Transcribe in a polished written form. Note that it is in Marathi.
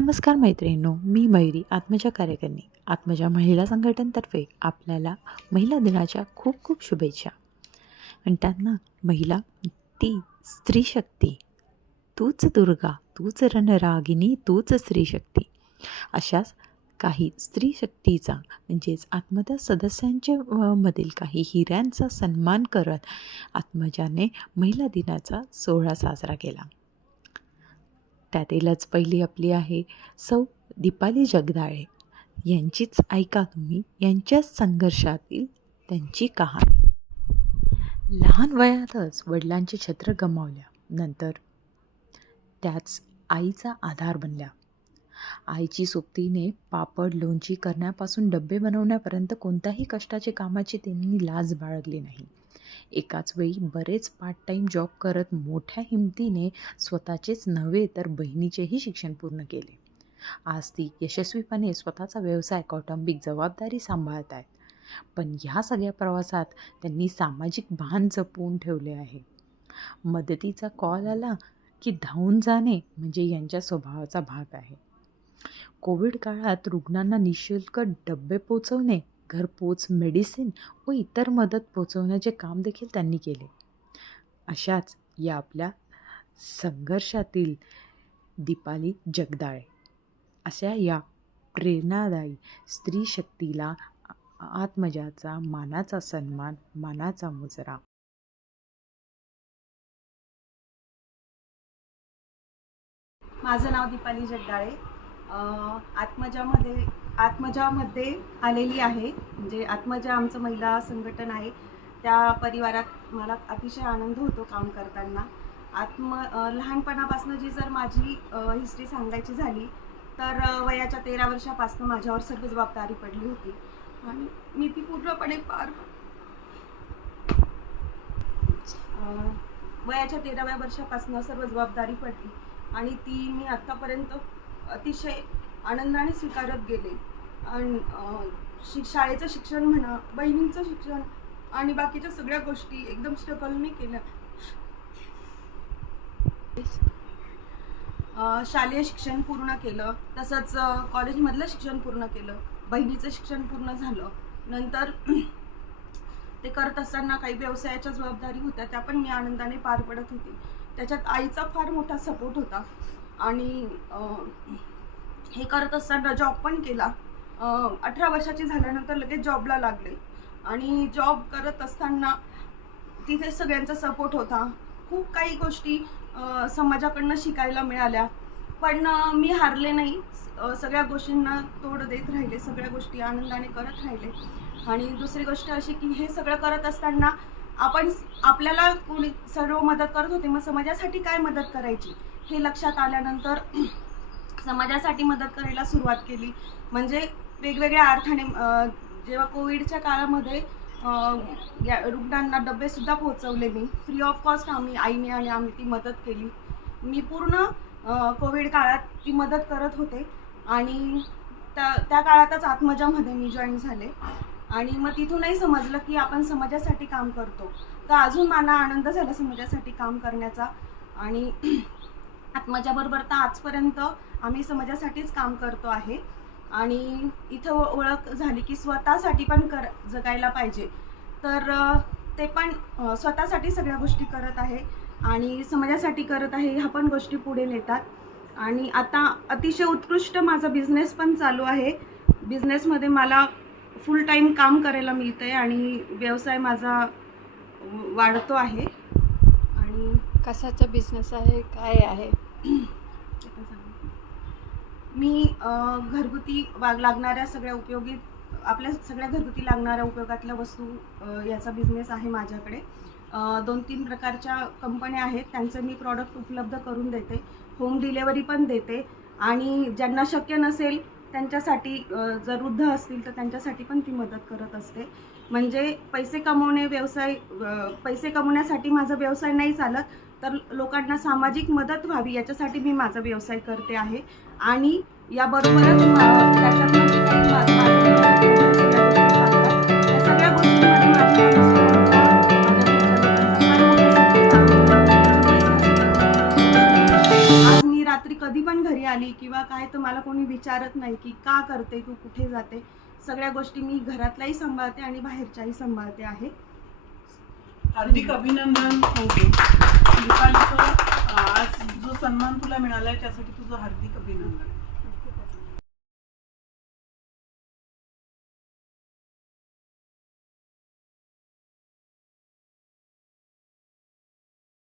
नमस्कार मैत्रिणींनो, मी मयुरी आत्मजा कार्यकर्णी. आत्मजा महिला संघटनतर्फे आपल्याला महिला दिनाच्या खूप खूप शुभेच्छा. आणि त्यांना महिला ती स्त्री शक्ती, तूच दुर्गा, तूच रणरागिनी, तूच स्त्री शक्ती. अशाच काही स्त्री शक्तीचा म्हणजेच आत्मजा सदस्यांच्या मधील काही हिऱ्यांचा सन्मान करत आत्मजाने महिला दिनाचा सोहळा साजरा केला. त्यातीलच पहिली आपली आहे सौ दीपाली जगदाळे. यांचीच ऐका तुम्ही यांच्याच संघर्षातील त्यांची कहाणी. लहान वयातच वडिलांचे छत्र गमावल्या नंतर त्याच आईचा आधार बनल्या. आईची सोबतीने पापड लोणची करण्यापासून डब्बे बनवण्यापर्यंत कोणत्याही कष्टाचे कामाची त्यांनी लाज बाळगली नाही. एकाच वेळी बरेच पार्ट टाईम जॉब करत मोठ्या हिमतीने स्वतःचेच नव्हे तर बहिणीचेही शिक्षण पूर्ण केले. आज ती यशस्वीपणे स्वतःचा व्यवसाय, कौटुंबिक जबाबदारी सांभाळत आहेत. पण ह्या सगळ्या प्रवासात त्यांनी सामाजिक भान जपून ठेवले आहे. मदतीचा कॉल आला की धावून जाणे म्हणजे यांच्या स्वभावाचा भाग आहे. कोविड काळात रुग्णांना निःशुल्क डब्बे पोचवणे, घरपोच मेडिसिन व इतर मदत पोचवण्याचे काम देखील त्यांनी केले. अशाच या आपल्या संघर्षातील दीपाली जगदाळे अशा या प्रेरणादायी स्त्री शक्तीला आत्मजाचा मानाचा सन्मान, मानाचा मुजरा. माझं नाव दीपाली जगदाळे. आत्मजामध्ये आलेली आहे. म्हणजे आत्मजा आमचं महिला संघटन आहे. त्या परिवारात मला अतिशय आनंद होतो काम करताना. लहानपणापासून जी जर माझी हिस्ट्री सांगायची झाली तर वयाच्या 13 वर्षापासून माझ्यावर सर्व जबाबदारी पडली होती आणि मी ती पूर्णपणे वयाच्या 13व्या वर्षापासून सर्व जबाबदारी पडली आणि ती मी आत्तापर्यंत अतिशय आनंदाने स्वीकारत गेले. आणि शाळेचं शिक्षण म्हणा, बहिणींचं शिक्षण आणि बाकीच्या सगळ्या गोष्टी एकदम स्ट्रगलने केल्या. शालेय शिक्षण पूर्ण केलं, तसंच कॉलेजमधलं शिक्षण पूर्ण केलं, बहिणीचं शिक्षण पूर्ण झालं. नंतर ते करत असताना काही व्यवसायाच्या जबाबदारी होत्या, त्या पण मी आनंदाने पार पडत होती. त्याच्यात आईचा फार मोठा सपोर्ट होता आणि हे करत असताना जॉब पण केला. 18 वर्षाची झाल्यानंतर लगेच जॉबला लागले आणि जॉब करत असताना तिथे सगळ्यांचा सपोर्ट होता. खूप काही गोष्टी समाजाकडनं शिकायला मिळाल्या, पण मी हारले नाही. सगळ्या गोष्टींना तोड देत राहिले, सगळ्या गोष्टी आनंदाने करत राहिले. आणि दुसरी गोष्ट अशी की हे सगळं करत असताना आपल्याला कोणी सर्व मदत करत होते, मग समाजासाठी काय मदत करायची हे लक्षात आल्यानंतर समाजासाठी मदत करायला सुरुवात केली. म्हणजे वेगवेगळ्या अर्थाने जेव्हा कोविडच्या काळामध्ये रुग्णांना डबेसुद्धा पोहोचवले. मी फ्री ऑफ कॉस्ट आईने आणि आम्ही ती मदत केली. मी पूर्ण कोविड काळात ती मदत करत होते आणि त्या काळातच आत्मजामध्ये मी जॉईन झाले आणि मग तिथूनही समजलं की आपण समाजासाठी काम करतो. तर अजून मला आनंद झाला समाजासाठी काम करण्याचा आणि आत्मजाबरोबर तर आजपर्यंत आम्ही समाजासाठीच काम करतो आहे. आणि इथं ओळख झाली की स्वतःसाठी पण जगायला पाहिजे, तर ते पण स्वतःसाठी सगळ्या गोष्टी करत आहे आणि समाजासाठी करत आहे. ह्या पण गोष्टी पुढे नेतात आणि आता अतिशय उत्कृष्ट माझा बिझनेस पण चालू आहे. बिझनेसमध्ये मला फुल टाईम काम करायला मिळतं आहे आणि व्यवसाय माझा वाढतो आहे. आणि कशाचा बिझनेस आहे, काय आहे? मी घरगुती लागणाऱ्या सगळ्या आपल्या सगळ्या घरगुती लागणाऱ्या उपयोगातल्या वस्तू याचा बिझनेस आहे माझ्याकडे. 2-3 प्रकारच्या कंपन्या आहेत, त्यांचे मी प्रॉडक्ट उपलब्ध करून देते. होम डिलेवरी पण देते आणि ज्यांना शक्य नसेल त्यांच्यासाठी, जर वृद्ध असतील तर त्यांच्यासाठी पण ती मदत करत असते. म्हणजे पैसे कमवण्यासाठी माझा व्यवसाय नाही चालत, तर लोकांना सामाजिक मदत व्हावी याच्यासाठी मी माझा व्यवसाय करते आहे. आणि याबरोबरच त्याच्यातून सगळ्या गोष्टींमध्ये आज मी रात्री कधी पण घरी आली किंवा काय तर मला कोणी विचारत नाही की का करते तू, कुठे जाते. सगळ्या गोष्टी मी घरातल्याही सांभाळते आणि बाहेरच्याही सांभाळते आहे. हार्दिक अभिनंदन. थँक्यू. दीपालीचं आज जो सन्मान तुला मिळालाय त्यासाठी तुझं हार्दिक अभिनंदन.